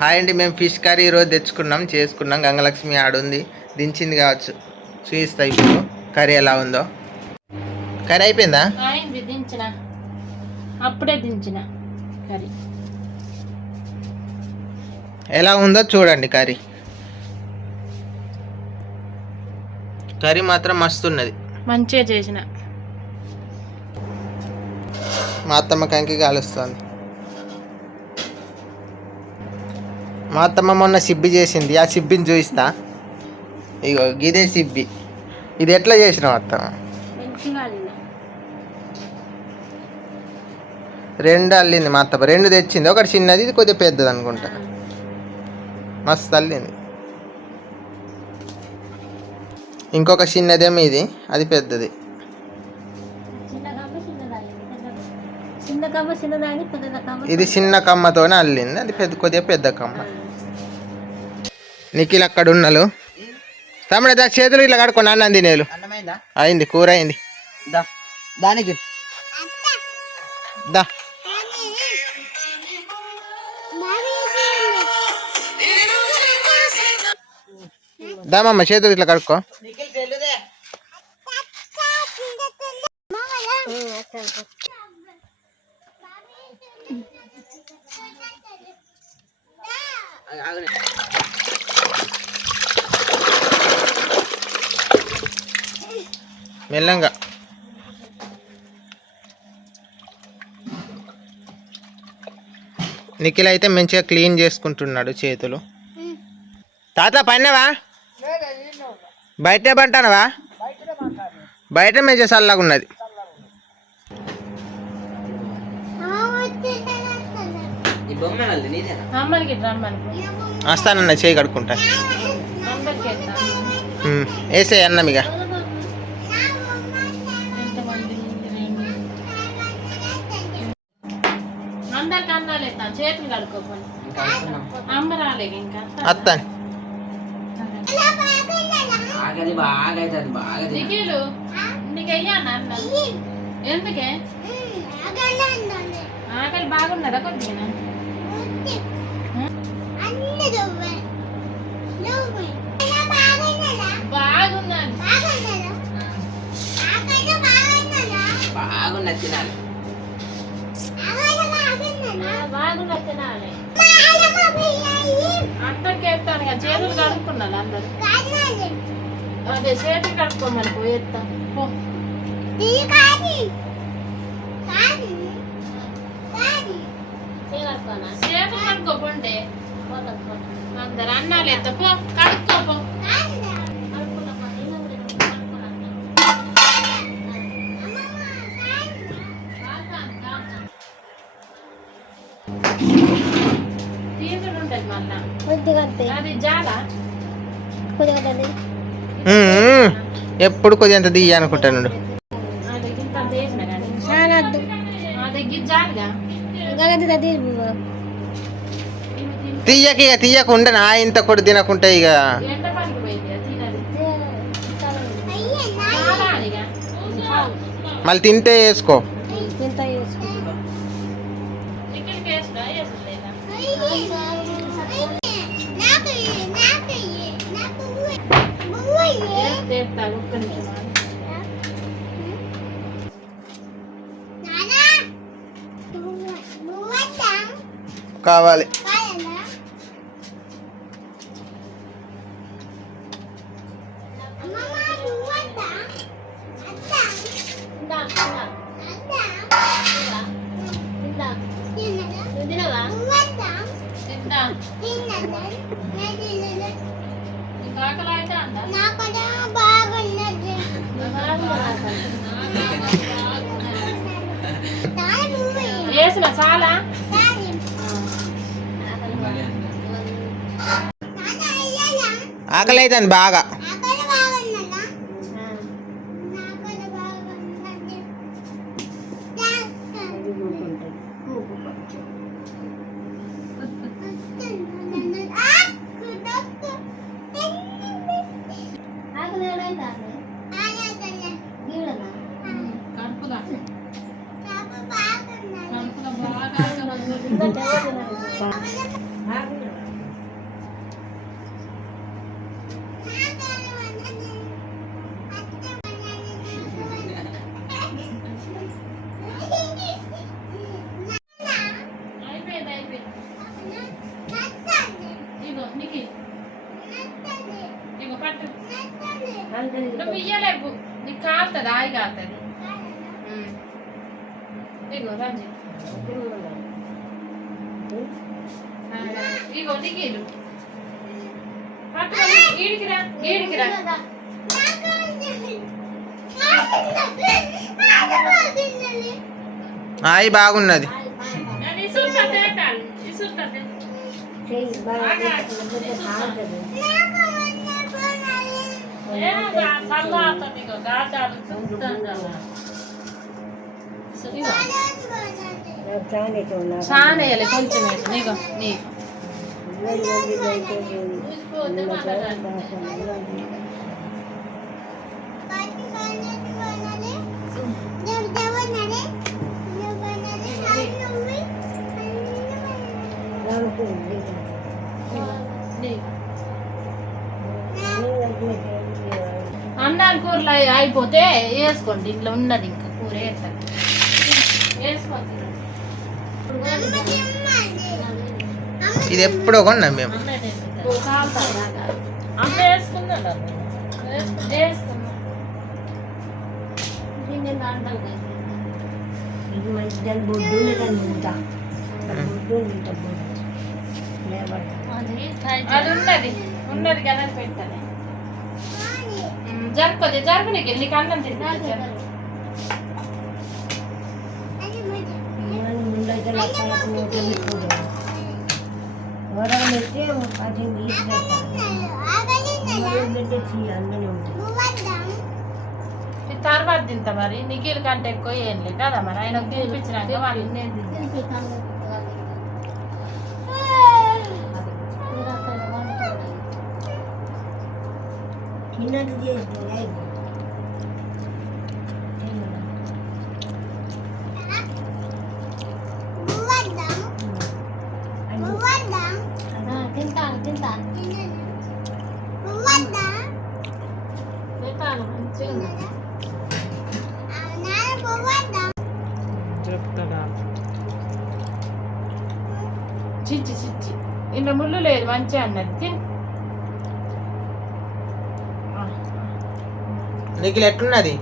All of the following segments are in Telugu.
హాయ్ అండి, మేము ఫిష్ కర్రీ ఈరోజు తెచ్చుకున్నాం, చేసుకున్నాం. గంగలక్ష్మి ఆడుంది, దించింది కావచ్చు. చూపిస్తా ఇప్పుడు కర్రీ ఎలా ఉందో. కర్రీ అయిపోయిందా? దించిన అప్పుడే దించిన కర్రీ ఎలా ఉందో చూడండి. కర్రీ మాత్రం మస్తున్నది, మంచిగా చేసిన. మా అత్తమ్మ కంకి కాలుస్తుంది. మా అత్తమ్మ మొన్న సిబ్బి చేసింది, ఆ సిబ్బిని చూపిస్తా. ఇగో ఇదే సిబ్బి. ఇది ఎట్లా చేసినావు అత్తమ్మ? రెండు అల్లింది మా అత్తమ్మ, రెండు తెచ్చింది. ఒకటి చిన్నది, ఇది కొద్దిగా పెద్దది అనుకుంటా. మస్తు అల్లింది. ఇంకొక చిన్నదేమో ఇది, అది పెద్దది. ఇది చిన్న కమ్మతోనే అల్లింది, అది కొద్దిగా పెద్ద కమ్మ. నిఖిల్ అక్కడ ఉన్నాడు. తమ్ముడు దా చేతులు ఇట్లా కడుక్కోండి, అన్నం తినేలు అయింది, కూర అయింది. దానికి దా దామమ్మ చేతులు ఇట్లా కడుక్కో. మెల్లంగా. నిఖిల్ అయితే మంచిగా క్లీన్ చేసుకుంటున్నాడు చేతులు. తాత పడినవా? బయటే పంటానవా? బయట మంచిగా చల్లగా ఉన్నది. వస్తానన్న, చేయి కడుక్కుంటా. వేసే అన్నం ఇక. అత్తాను ఎందుకే ఆకలి బాగున్నదా? కొద్దిగా బాగున్నది, తినాలి. అత్తకి ఎత్తాను కదా, చేతులు కడుక్కున్నాను అందరు. అదే చేతులు కడుక్కోమని పోయి ఎత్తా. చేతులు కడుక్కోపోండి అందరు. అన్నాలు ఎత్త పో, కడుక్కోపో. ఎప్పుడు కొద్దిగా ఎంత దియ్య అనుకుంటాను. తీయక ఉండనా ఇంత కొడు తినకుంటే ఇక. మళ్ళీ తింటే వేసుకో. కావాలి చాలా ఆకలి అవుతుంది బాగా. నువ్వు ఇయ్యలేవు, నీకు కాలుతుంది, ఆయి కాలుతుంది. ఇగో రంజిత్, ఇగో నీకు పట్టుకొని ఈడికిరా, ఈడికిరా. ఆయి బాగున్నది. చాలా వేయాలి, కొంచెం వేసి నీకు నీకు అన్నాలు కూరలు అయిపోతే వేసుకోండి, ఇంట్లో ఉన్నది ఇంకా కూర వేసుకోండి. ఇది ఎప్పుడో కొన్నాం మేము. అమ్మ వేసుకున్నాడు, వేసుకున్నా. అది ఉన్నది ఉన్నది కదా పెట్టాలి. జరుపుకోదు, జరుపు నీకు నీకు అన్నం తిన్నా. తర్వాత తింటా మరి, నిఖిల్ కంటే ఎక్కువ ఏం లేదు కదా మరి, ఆయన తినిపించినాక వాళ్ళు చిచ్చి చిచ్చి ఇంట్లో ముళ్ళు లేదు, మంచిగా అన్నది తిని. నీకు ఎట్లున్నది?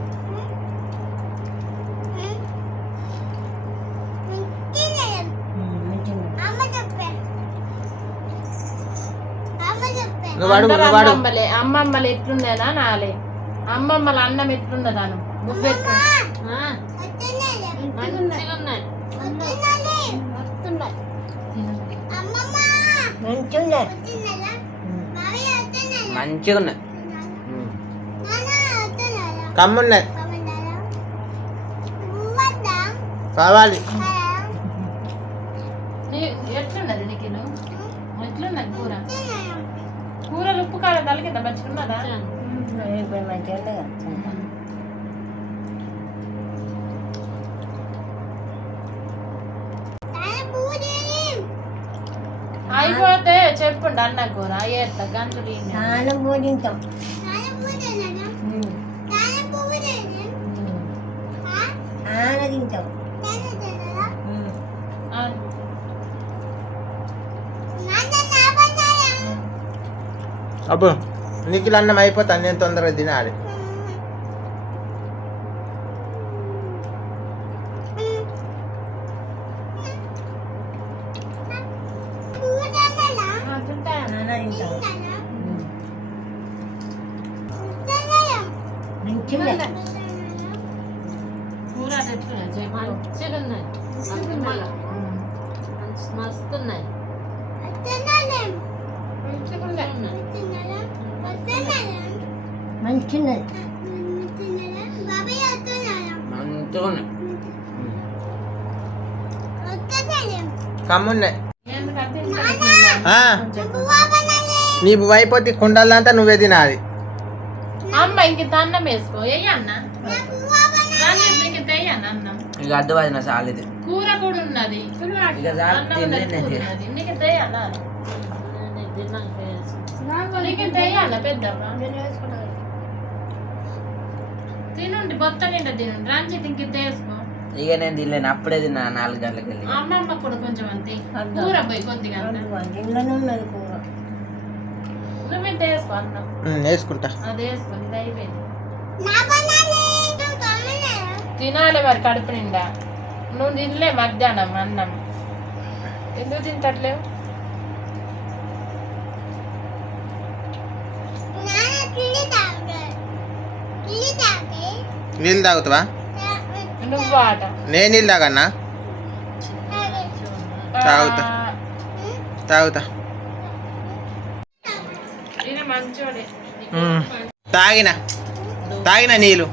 అమ్మమ్మలు ఎట్లున్నదా నాలే, అమ్మమ్మల అన్నం ఎట్లున్నదాను ముబ్బెట్టు మంచిగా ఉన్నాయి, కమ్మున్నాయి కావాలి. ఎట్లున్నది నీకు? ఎట్లున్నది కూర? కూరలు ఉప్పు కారం తలికిందా? మంచిగున్నదా? అయిపోతే చెప్పుండి అన్న కూర అయ్యేస్తా గంతులు అబ్బో నీకు అన్నం అయిపోతాను, నేను తొందరగా తినాలి. కూర మంచిగున్నాయి, మస్తున్నాయి. కమ్మున్నాయి. నీ అయిపోతే కుండలంతా నువ్వే తినాలి. అమ్మ ఇంక అన్నం వేసుకో, అన్న అన్నం ఇక అడ్డువాదిన చాలేదు, కూర కూడా ఉన్నది, నీకు తెయ్యాలా? పెద్దమ్మా తినండి, బొత్త నిండా తినండి. రంజిత్ ఇంక వేసుకో. ఇక నేను తినలేను, అప్పుడే తిన్నా 4 గంటలకు వెళ్ళి. అమ్మమ్మ కూడా కొంచెం అంతే కూర పోయి కొద్దిగా నువ్వు ఇంత వేసుకో అన్నం. వేసుకుంటా. అది వేసుకో, ఇది అయిపోయింది. తినాలి మరి కడుపు నిండా. నువ్వు తినలే మధ్యాహ్నం అన్నం, ఎందుకు తింటట్లేవు? నీళ్ళు తాగుతావా? నువ్వు ఆట నేను నీళ్ళు తాగన్నా? తాగుతా తాగుతా. ఇది మంచోడే. తాగిన నీళ్ళు.